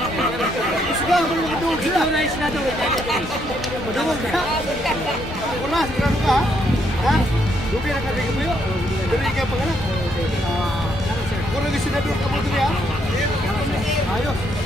Gusto ka, magdudog sila. Ito na yung senador. Madawag ka. Wala, sigurado ka. Ha? Dugi na kabigay mo yun. Dari ka pangalan. Kung nag-senador ka mo doon yan. Ayos.